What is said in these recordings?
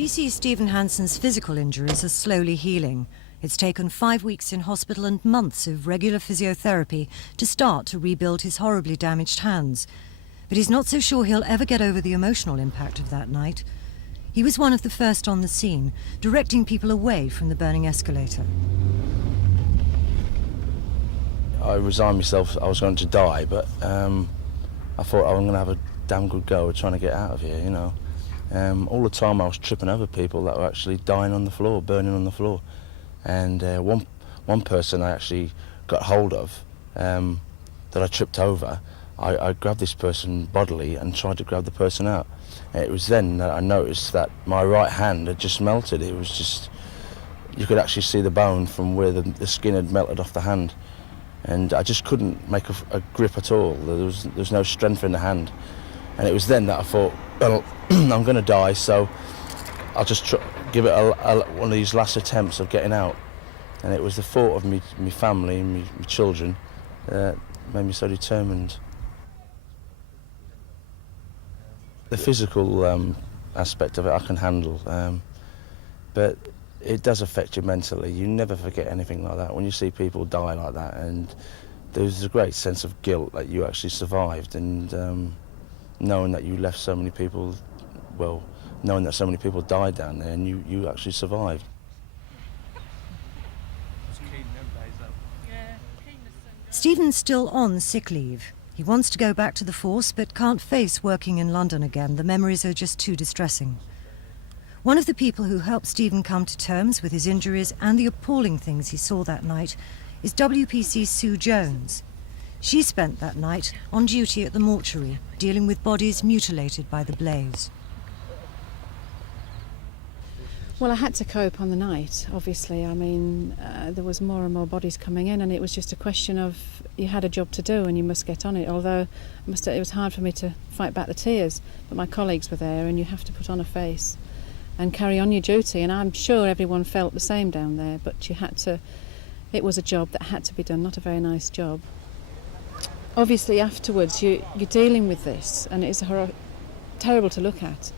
WPC Steven Hanson's physical injuries are slowly healing. It's taken 5 weeks in hospital and months of regular physiotherapy to start to rebuild his horribly damaged hands. But he's not so sure he'll ever get over the emotional impact of that night. He was one of the first on the scene, directing people away from the burning escalator. I resigned myself, I was going to die, but I thought I was going to have a damn good go at trying to get out of here, you know. All the time I was tripping over people that were actually dying on the floor, burning on the floor. And one person I actually got hold of that I tripped over. I grabbed this person bodily and tried to grab the person out. And it was then that I noticed that my right hand had just melted. It was just, you could actually see the bone from where the skin had melted off the hand. And I just couldn't make a grip at all. There was no strength in the hand. And it was then that I thought, well, I'm going to die, so I'll just give it one of these last attempts of getting out. And it was the thought of me family and my children that made me so determined. The physical aspect of it I can handle, but it does affect you mentally. You never forget anything like that when you see people die like that, and there's a great sense of guilt that you actually survived, and knowing that you left so many people, well, knowing that so many people died down there and you actually survived. Stephen's still on sick leave. He wants to go back to the force but can't face working in London again. The memories are just too distressing. One of the people who helped Stephen come to terms with his injuries and the appalling things he saw that night is WPC Sue Jones. She spent that night on duty at the mortuary, dealing with bodies mutilated by the blaze. Well, I had to cope on the night, obviously. I mean, there was more and more bodies coming in, and it was just a question of you had a job to do and you must get on it, although it was hard for me to fight back the tears, but my colleagues were there and you have to put on a face and carry on your duty, and I'm sure everyone felt the same down there, but you had to, it was a job that had to be done, not a very nice job. Obviously afterwards you're dealing with this and it's terrible to look at.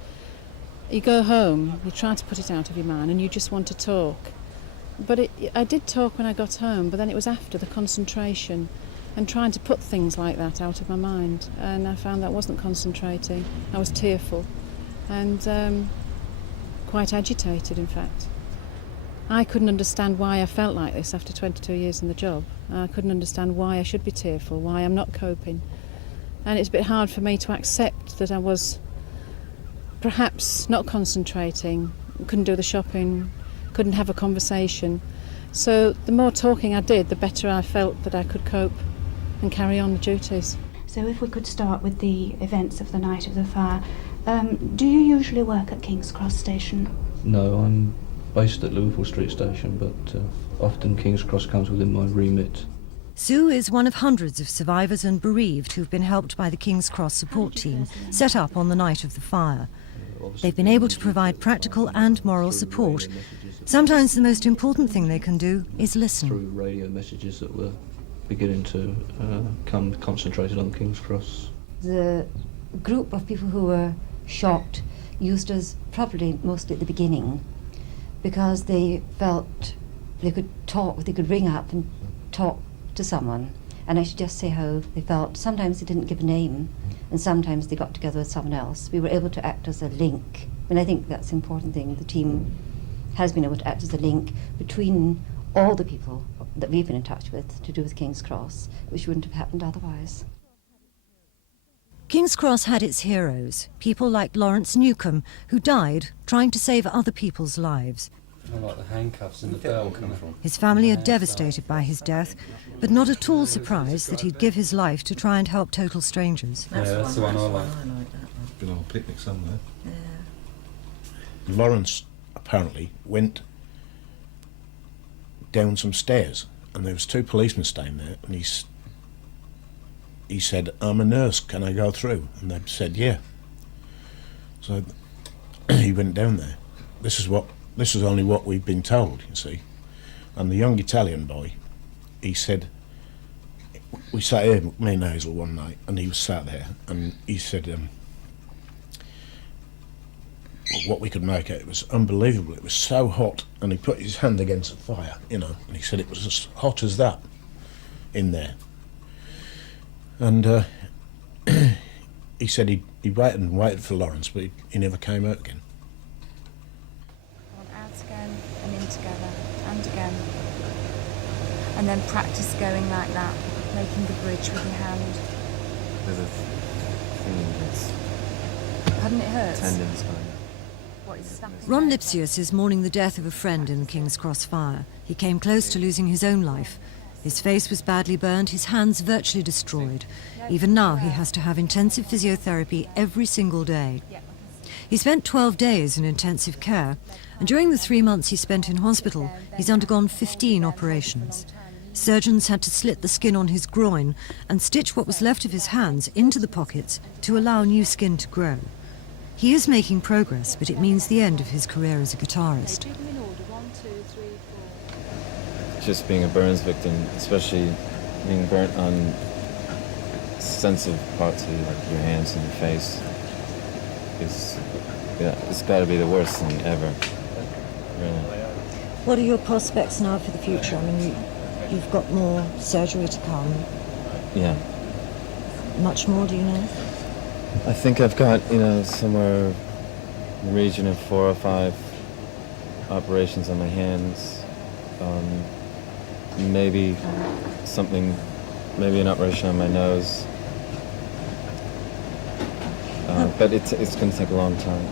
You go home, you try to put it out of your mind and you just want to talk. But I did talk when I got home, but then it was after the concentration and trying to put things like that out of my mind, and I found that wasn't concentrating. I was tearful and quite agitated, in fact. I couldn't understand why I felt like this after 22 years in the job. I couldn't understand why I should be tearful, why I'm not coping. And it's a bit hard for me to accept that I was perhaps not concentrating, couldn't do the shopping, couldn't have a conversation. So the more talking I did, the better I felt that I could cope and carry on the duties. So if we could start with the events of the night of the fire. Do you usually work at King's Cross Station? No, I'm based at Liverpool Street Station, but often King's Cross comes within my remit. Sue is one of hundreds of survivors and bereaved who've been helped by the King's Cross support team set up on the night of the fire. They've been able to provide practical and moral support. Sometimes the most important thing they can do is listen. Through radio messages that were beginning to come concentrated on King's Cross. The group of people who were shocked used us probably mostly at the beginning because they felt they could talk, they could ring up and talk to someone. And I should just say how they felt. Sometimes they didn't give a name, and sometimes they got together with someone else. We were able to act as a link, and I think that's an important thing. The team has been able to act as a link between all the people that we've been in touch with to do with King's Cross, which wouldn't have happened otherwise. King's Cross had its heroes, people like Lawrence Newcomb, who died trying to save other people's lives. I like the handcuffs and the bell coming from. His family are devastated by his death, but not at all surprised that he'd give his life to try and help total strangers. Yeah, that's the one I like. Been on a picnic somewhere. Yeah. Lawrence apparently went down some stairs, and there was 2 policemen staying there, and he said, "I'm a nurse, can I go through?" And they said, "Yeah." So he went down there. This is only what we've been told, you see. And the young Italian boy, he said, we sat here, me and Hazel, one night, and he was sat there, and he said, what we could make out. It was unbelievable. It was so hot, and he put his hand against the fire, you know, and he said it was as hot as that in there. And he said he waited and waited for Lawrence, but he never came out again. Out again and in together and again. And then practice going like that, making the bridge with your hand. There's a feeling that's Pardon, it hurts? tendons going. What is snapping? Ron Lipsius is mourning the death of a friend in the King's Cross fire. He came close to losing his own life. His face was badly burned, his hands virtually destroyed. Even now, he has to have intensive physiotherapy every single day. He spent 12 days in intensive care, and during the 3 months he spent in hospital, he's undergone 15 operations. Surgeons had to slit the skin on his groin and stitch what was left of his hands into the pockets to allow new skin to grow. He is making progress, but it means the end of his career as a guitarist. Just being a burns victim, especially being burnt on sensitive parts of you, like your hands and your face, it's got to be the worst thing ever, really. What are your prospects now for the future? I mean, you've got more surgery to come. Yeah. Much more, do you know? I think I've got, somewhere in the region of 4 or 5 operations on my hands. Maybe an operation on my nose. But it's going to take a long time.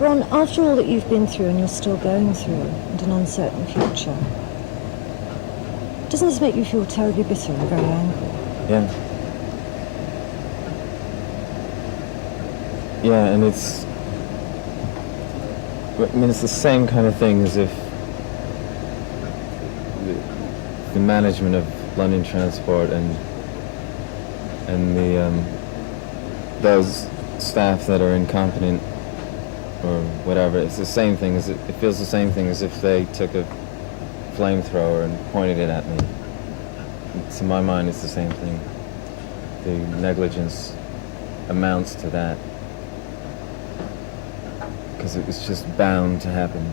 Ron, after all that you've been through and you're still going through, and an uncertain future, doesn't this make you feel terribly bitter and very angry? Yeah. Yeah, and it's the same kind of thing as if the management of London Transport and the those staff that are incompetent or whatever, it's the same thing as it feels the same thing as if they took a flamethrower and pointed it at me. To my mind, it's the same thing. The negligence amounts to that because it was just bound to happen,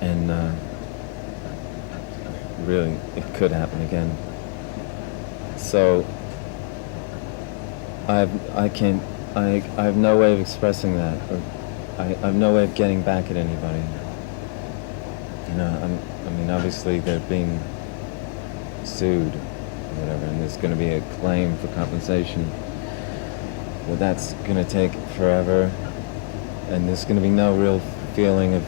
and really, it could happen again. So I have no way of expressing that, or I have no way of getting back at anybody. Obviously they're being sued or whatever, and there's going to be a claim for compensation, but that's going to take forever, and there's going to be no real feeling of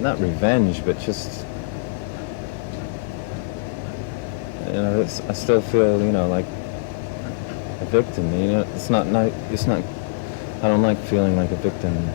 not revenge, but just I still feel like a victim. It's not. I don't like feeling like a victim.